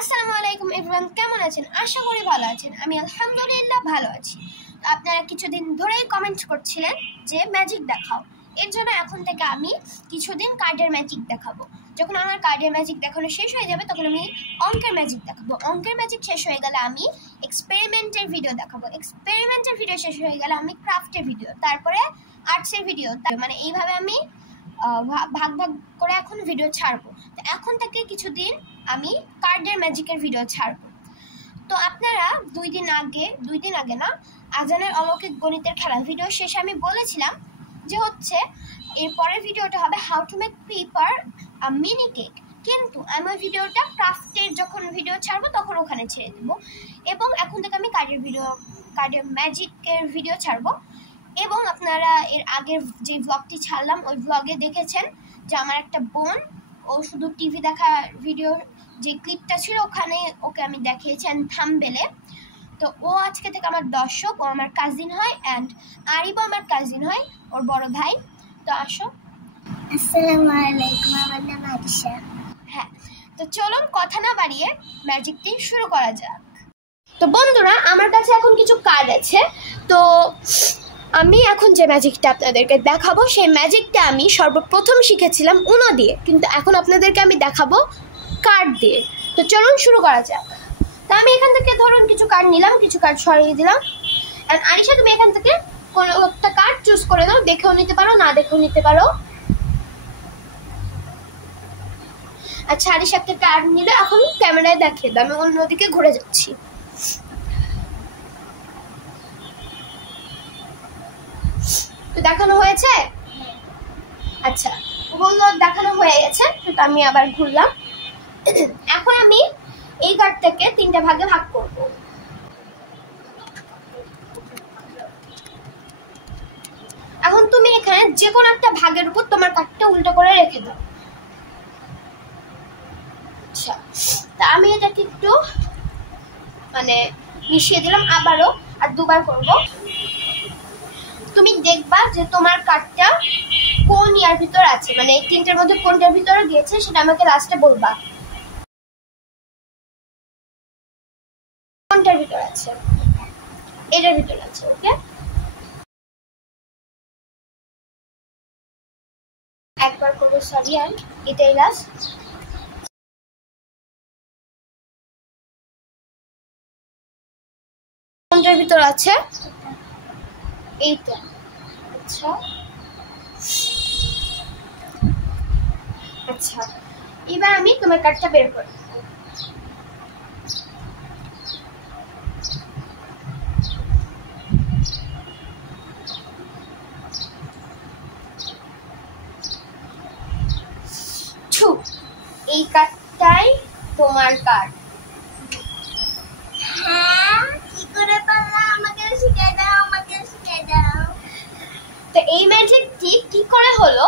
আসসালামু আলাইকুম এভরিওয়ান, কেমন আছেন? আশা করি ভালো আছেন। আমি আলহামদুলিল্লাহ ভালো আছি। তো আপনারা কিছুদিন ধরেই কমেন্ট করছিলেন যে ম্যাজিক দেখাও। এর জন্য এখন থেকে আমি কিছুদিন কার্ডের ম্যাজিক দেখাবো। যখন আমার কার্ডের ম্যাজিক দেখানো শেষ হয়ে যাবে তখন আমি অঙ্কের ম্যাজিক দেখাবো। অঙ্কের ম্যাজিক শেষ হয়ে গেলে আমি এক্সপেরিমেন্টের ভিডিও দেখাবো। এক্সপেরিমেন্টের ভিডিও শেষ হয়ে গেলে আমি ক্রাফটের ভিডিও, তারপরে আর্টসের ভিডিও, মানে এইভাবে আমি ভাগ ভাগ করে এখন ভিডিও ছাড়বো। তো এখন থেকে কিছুদিন আমি কার্ডের ম্যাজিকের ভিডিও ছাড়বো। তো আপনারা দুই দিন আগে না, আজানের অলৌকিক গণিতের খেলা ভিডিও শেষে আমি বলেছিলাম যে হচ্ছে এর পরের ভিডিওটা হবে how to make paper mini cake, কিন্তু আমি ওই ভিডিওটা ক্রাফটের যখন ভিডিও ছাড়বো তখন ওখানে ছেড়ে দেবো। এবং এখন থেকে আমি কার্ডের ম্যাজিকের ভিডিও ছাড়বো। এবং আপনারা এর আগের যে ব্লগটি ছাড়লাম ওই ব্লগে দেখেছেন যে আমার একটা বোন, ও শুধু টিভি দেখা ভিডিও যে ক্লিপটা ছিল ওখানে ওকে আমি দেখিয়েছি থাম্বনেলে। তো ও আজকে থেকে আমার দর্শক, ও আমার কাজিন হয়, অ্যান্ড আরিবও আমার কাজিন হয়, ওর বড় ভাই। তো আসো। আসসালামু আলাইকুম, আমার নাম আরিশা। হ্যাঁ, তো চলুন কথা না বাড়িয়ে ম্যাজিকটি শুরু করা যাক। তো বন্ধুরা, আমার কাছে এখন কিছু কার্ড আছে। তো আমি এখন যে ম্যাজিকটা আপনাদেরকে দেখাবো সেই ম্যাজিকটা আমি সর্বপ্রথম শিখেছিলাম উনো দিয়ে, কিন্তু এখন আপনাদেরকে আমি দেখাবো কার্ড দিয়ে। তো চলুন শুরু করা যাক। তো আমি এখান থেকে ধরুন কিছু কার্ড নিলাম, কিছু কার্ড সরিয়ে দিলাম। অ্যান্ড আরিশা, তুমি এখান থেকে কোনো একটা কার্ড চুজ করে নাও, দেখেও নিতে পারো, না দেখেও নিতে পারো। আচ্ছা, আরিশা একটা কার্ড নিলে এখন ক্যামেরায় দেখিয়ে দাও, আমি অন্যদিকে ঘুরে যাচ্ছি। তো দেখানো হয়েছে? আচ্ছা, বললো দেখানো হয়ে গেছে। তো আমি আবার ঘুরলাম। এখন আমি এই কার্ড থেকে 3টে ভাগে ভাগ করব। এখন তুমি এখানে যে কোনো একটা ভাগের উপর তোমার কার্ডটা উল্টো করে রেখে দাও। আচ্ছা, তা আমি এটাকে একটু মানে মিশিয়ে দিলাম আবারও, আর দুবার করব। তুমি দেখবা যে তোমার কার্ডটা কোন ইয়ার ভিতর আছে, মানে এই 3টের মধ্যে কোনটার ভিতরে গিয়েছে সেটা আমাকে লাস্টে বলবা। কোনটার ভিতর আছে? এটার ভিতর আছে। ওকে, একবার করবো, সরি, আর এটাই লাস্ট। কোনটার ভিতর আছে? এইটা। আচ্ছা আচ্ছা, এবার আমি তোমার কার্ডটা বের করি। এই কার্ডটাই তোমার কার্ড। হ্যাঁ, কি করে পারলা? আমাকে শিখিয়ে দাও। তো এই ম্যাজিকটি কি করে হলো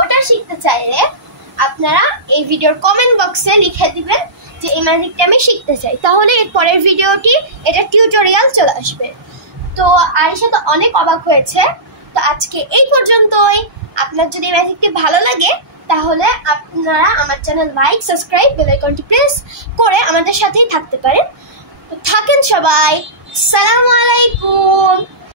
ওটা শিখতে চাইলে আপনারা এই ভিডিওর কমেন্ট বক্সে লিখে দিবেন যে এই ম্যাজিকটা আমি শিখতে চাই, তাহলে এর পরের ভিডিওটি এটা টিউটোরিয়াল চলে আসবে। তো আরিশা তো অনেক অবাক হয়েছে। তো আজকে এই পর্যন্তই। আপনার যদি ম্যাজিকটি ভালো লাগে তাহলে আপনারা আমার চ্যানেল লাইক, সাবস্ক্রাইব, বেল আইকনটি প্রেস করে আমাদের সাথেই থাকতে পারেন। তো থাকেন সবাই। আসসালামু আলাইকুম।